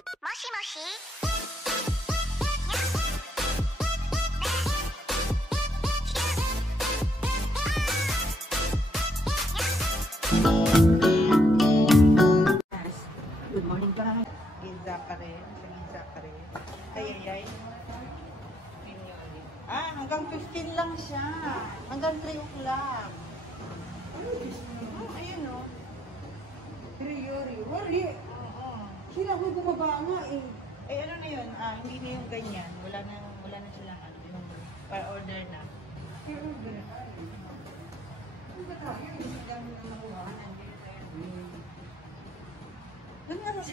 Good morning guys. Ginza pa rin. Ginza pa rin. Ay. Hanggang 15 lang siya. Hanggang 3 o'clock. Ayun o. Wari. Sila ko bumaba nga eh. Eh ano na yun? Hindi na yung ganyan. Wala na silang ano. Yung pa-order na. Pa-order na. Ano ba tayo? Hindi dami na makuha. Doon nga sa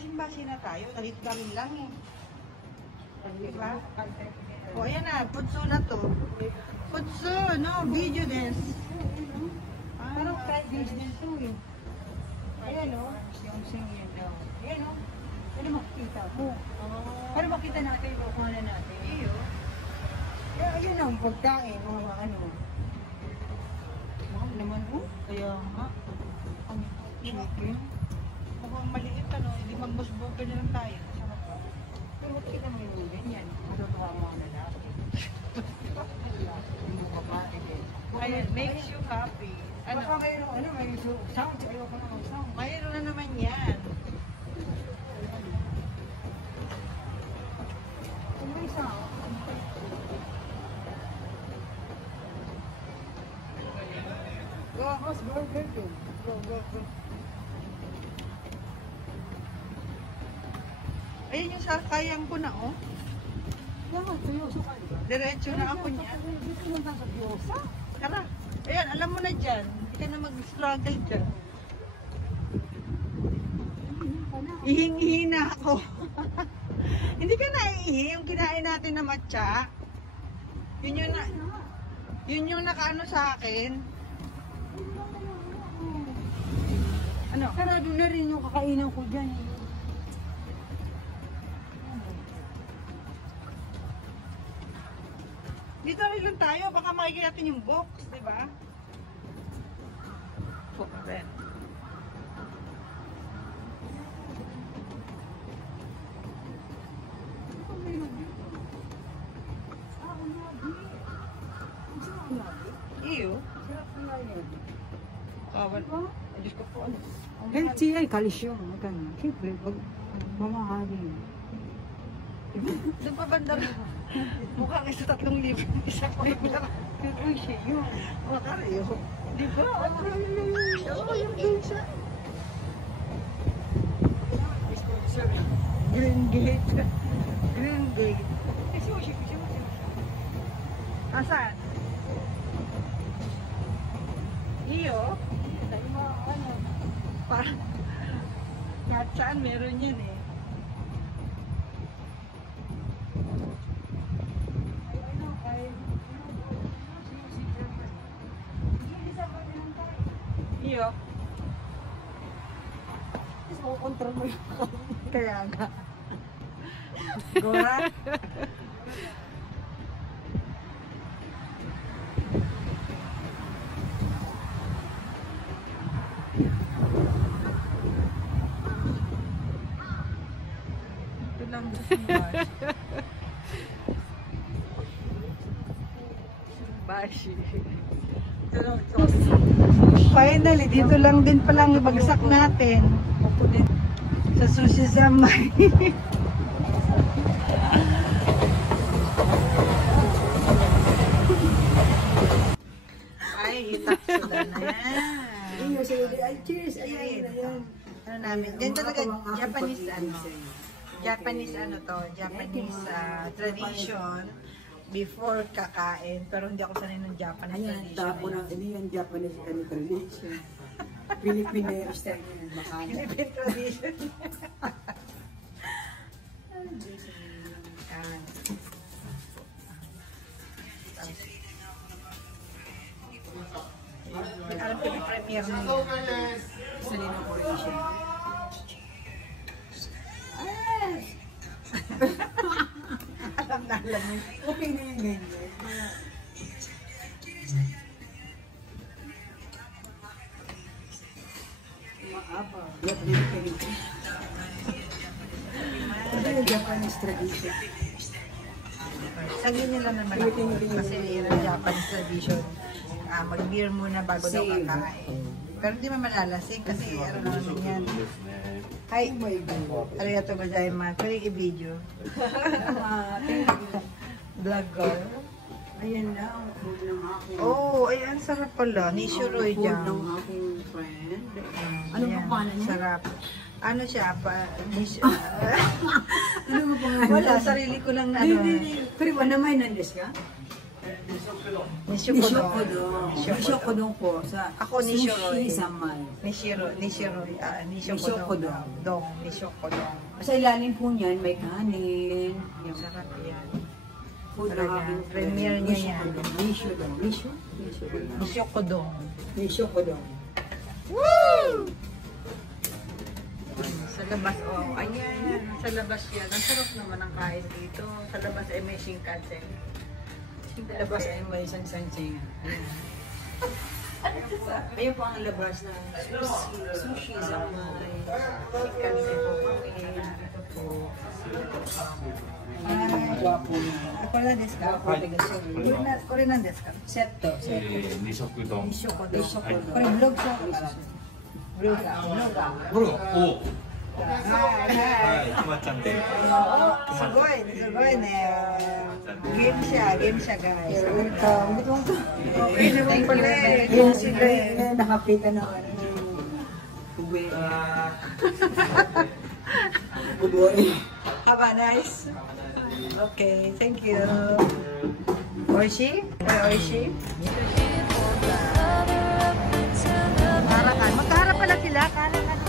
simbashi na tayo. Dahil kami lang eh. Diba? O ayan na, putso na to. Putso, no? Video des. Parang fried business to eh. Ayan o. Yung singin daw. Ayan o. Ano makikita mo? Para makita natin yung kukuha natin. Iyo. Ayun ang pagkain. Mga ano. Mahal naman o. Kaya nga. Ang chicken. Mukhang maliit ano, hindi magmusboke na lang tayo. Pero kita mo yung ganyan, matutuwa mo ang lalaki. Yung babae din. Ayan, makes you happy. Ano? Baka mayroon, may sound, ayaw ko na mag-sound. Mayroon na naman yan. Kung may sound. Go, house, go. Ayun yung sarkayang ko na, oh. Diretso na ako niyan. Tara. Ayan, alam mo na dyan. Hindi ka na mag-struggle dyan. Ihing-ihi na ako. Hindi ka naiihi. Yung kinain natin na matcha. Yun yung nakaano sa akin. Ano? Sarado na rin yung kakainan ko dyan. Dito rin lang tayo, baka makikita natin yung box, di ba? Red. Iyo. Kawan. Diyos ko po. Healthy ay calcium. Siyempre, mamahalin. Doon pa banda rin. Mukhang isa 3,000. Isa ko yung lang. Pero siya yun. Makareyo. Di ba? Oo, yung isa. Green Gate. Green Gate. Sushi. Asan? Iyo? Tayo mo, ano? Parang kahit saan meron yun eh. Iyo. Tapos makukontrol mo yung Kaya nga. Gora? Ito lang Bashi. Finally, dito lang din palang ibagsak natin. Sa Sushi Zamay. Ay, itaksuda na yan. Ay, cheers! Ayan. Ano namin? Ganyan talaga Japanese tradition. Before kakain, pero hindi ako sanay ng Japanese tradition. Tapo ng yung Japanese tradition. Filipino style yung makana. Philippine tradition. Alam ko yung premiere na yun. Isa din ang Korean. Alam na yun. Okay na yung ganyan. Maaba. yan ang Japanese tradition. Sagin nila naman ako. Kasi yun ang Japanese tradition. Mag-beer muna bago daw kakain. Pero di ba malalasing kasi ano naman yan. Hi! Oh my God. Arigato gozaimasu. Pwede i-video. Vlogger. Ayan na, ang food ng aking... Oh, ay, ang sarap pala. Nishuroy Food dyan. ng aking friend. Ano Yan, ba pangalan niya? Sarap. Ano siya pa? Ano ba pangalan? Wala, sarili ko lang na ano. Pero ano may nandes ka? Nishukodong. Nishokodong po. Ako, Nishuroy. Sushi samay. Nishiroy. Nishokodong. Nishokodong. Sa ilalim po niyan, may kanin. Yung Sarap yan. food ng Talaga, aking premier niya yan. Nishokodong. Nishokodong. Nishokodong. Woo! Sa labas, oh, ayan. Sa labas yan. Ang sarap naman ang kain dito. Sa labas ay may shinkansen. Sa labas ay may sansang-sing. Ayun po ang labas ng sushi samay. Shinkansen po kami. Guwapo na. Ako na desu ka? Kore nan desu ka? Set to. Set. 二色丼。 Nishokodong. Kore vlog sa ako. Vlog ka. Vlog ka. ほら、お Hi. くまちゃんで。 Sugoy ne. Game siya guys. Welcome. Okay naman pala eh. Yan sila nakapita na ano. Uwe. Uwe. Have a nice. Okay, thank you. Oishi? Oishi? Magkaharap pala sila. Kanan